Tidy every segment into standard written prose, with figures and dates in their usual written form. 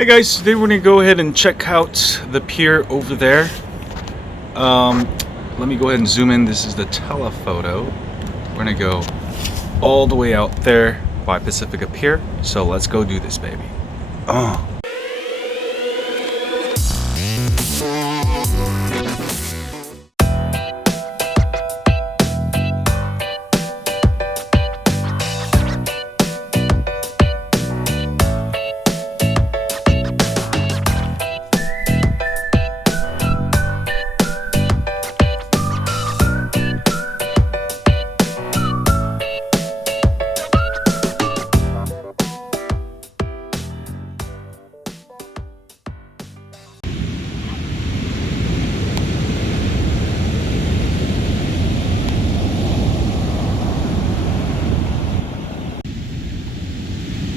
Hey guys, today we're gonna go ahead and check out the pier over there. Let me go ahead and zoom in. This is the telephoto. We're gonna go all the way out there by Pacifica Pier. So let's go do this, baby. Oh.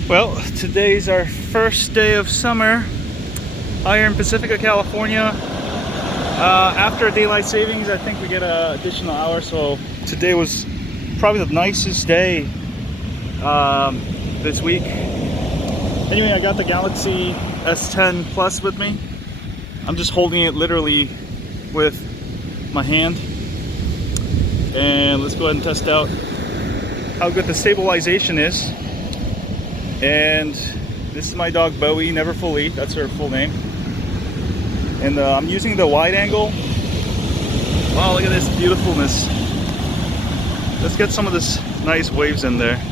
Well, today's our first day of summer here in Pacifica, California. After daylight savings, I think we get an additional hour. So today was probably the nicest day this week. Anyway, I got the Galaxy S10 Plus with me. I'm just holding it literally with my hand. And let's go ahead and test out how good the stabilization is. And this is my dog Bowie, never fully, that's her full name. And I'm using the wide angle. Wow, look at this beautifulness. Let's get some of this nice waves in there.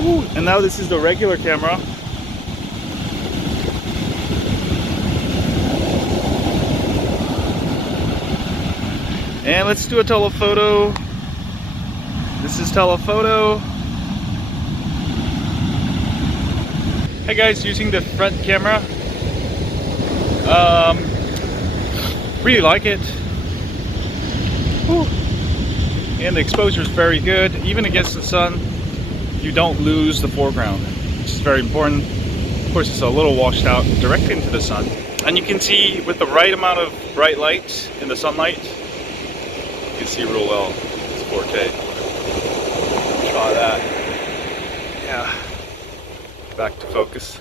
Ooh, and now this is the regular camera. And let's do a telephoto. This is telephoto. Hey guys, using the front camera. Really like it. Whew. And the exposure is very good. Even against the sun, you don't lose the foreground, which is very important. Of course, it's a little washed out directly into the sun. And you can see with the right amount of bright light in the sunlight, you can see real well. It's 4K. Try that. Yeah. Back to focus.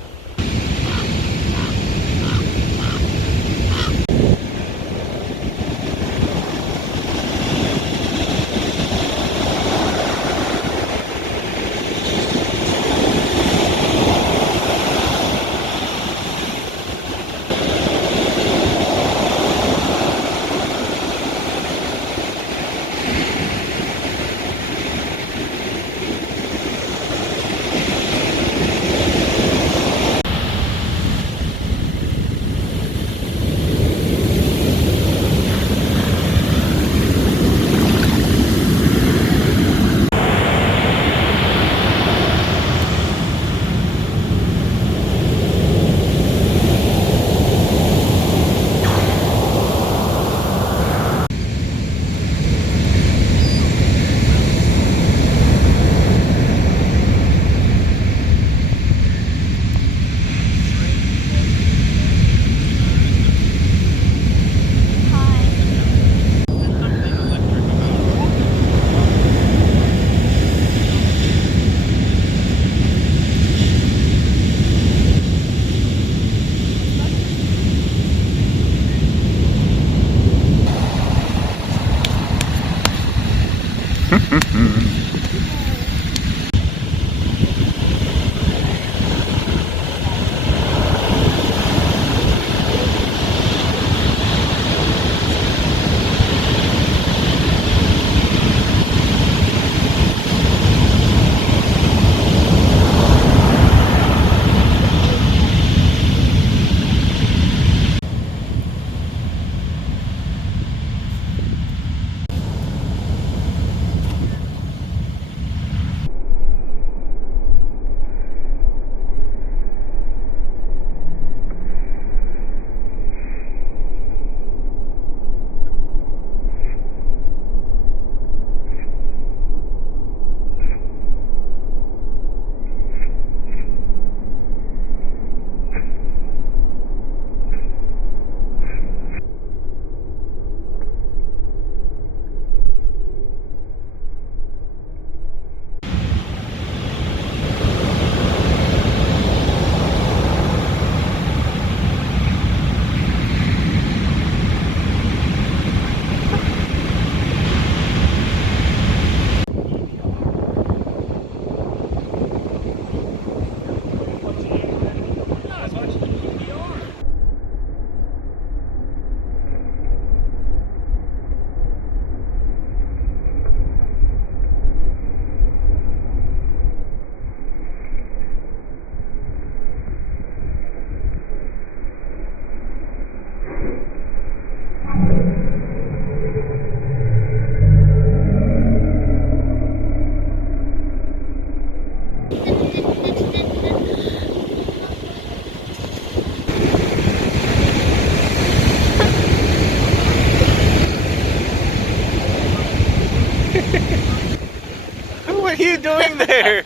doing there,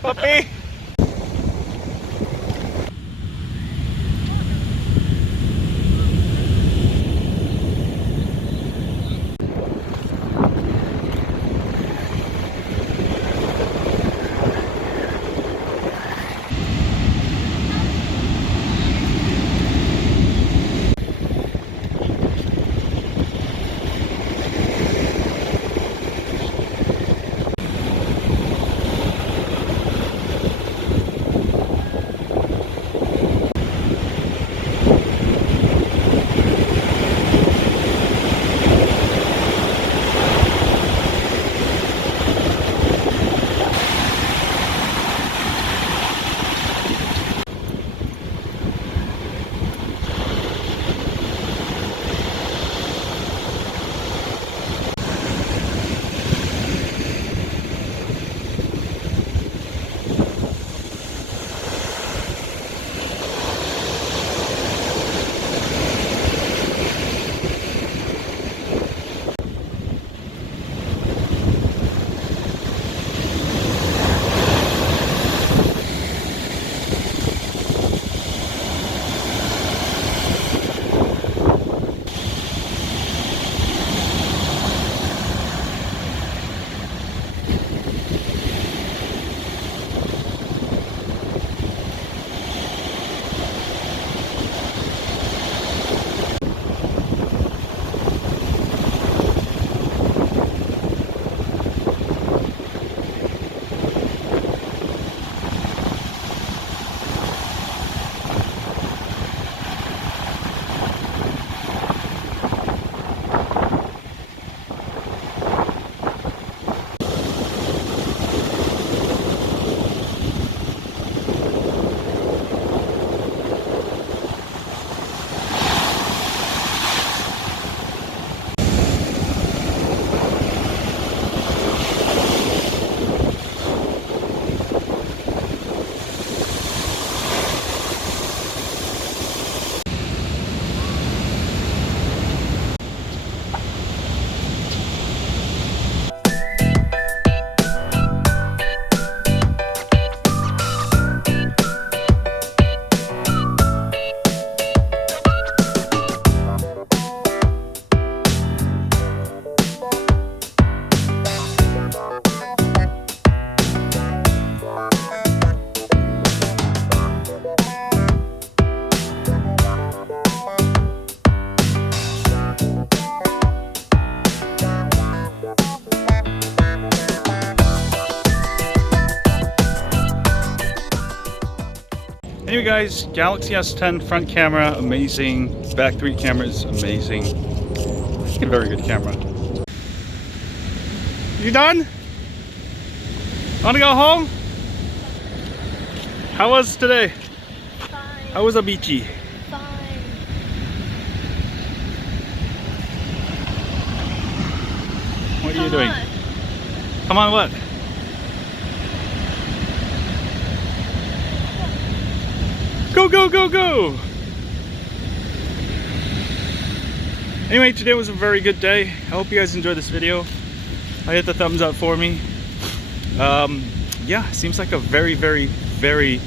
puppy? Anyway guys, Galaxy S10 front camera, amazing. Back 3 cameras, amazing. A very good camera. You done? Want to go home? How was today? Fine. How was Abichi? Fine. What are you doing? Come on, what? Go, go, go, go! Anyway, today was a very good day. I hope you guys enjoyed this video. I hit the thumbs up for me. Yeah, seems like a very, very, very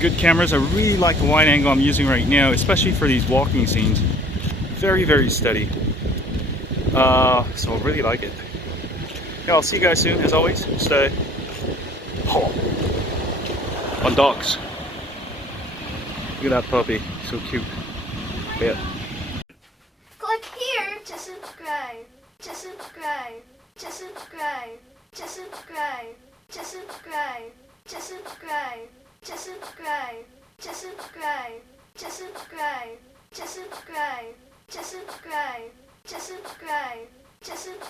good cameras. I really like the wide angle I'm using right now, especially for these walking scenes. Very, very steady. So I really like it. Yeah, I'll see you guys soon. As always, stay on dogs. Look at that puppy, so cute. Yeah. Click here to subscribe. To subscribe. To subscribe. To subscribe. To subscribe. To subscribe. To subscribe. To subscribe. To subscribe. To subscribe. To subscribe. To subscribe. To subscribe.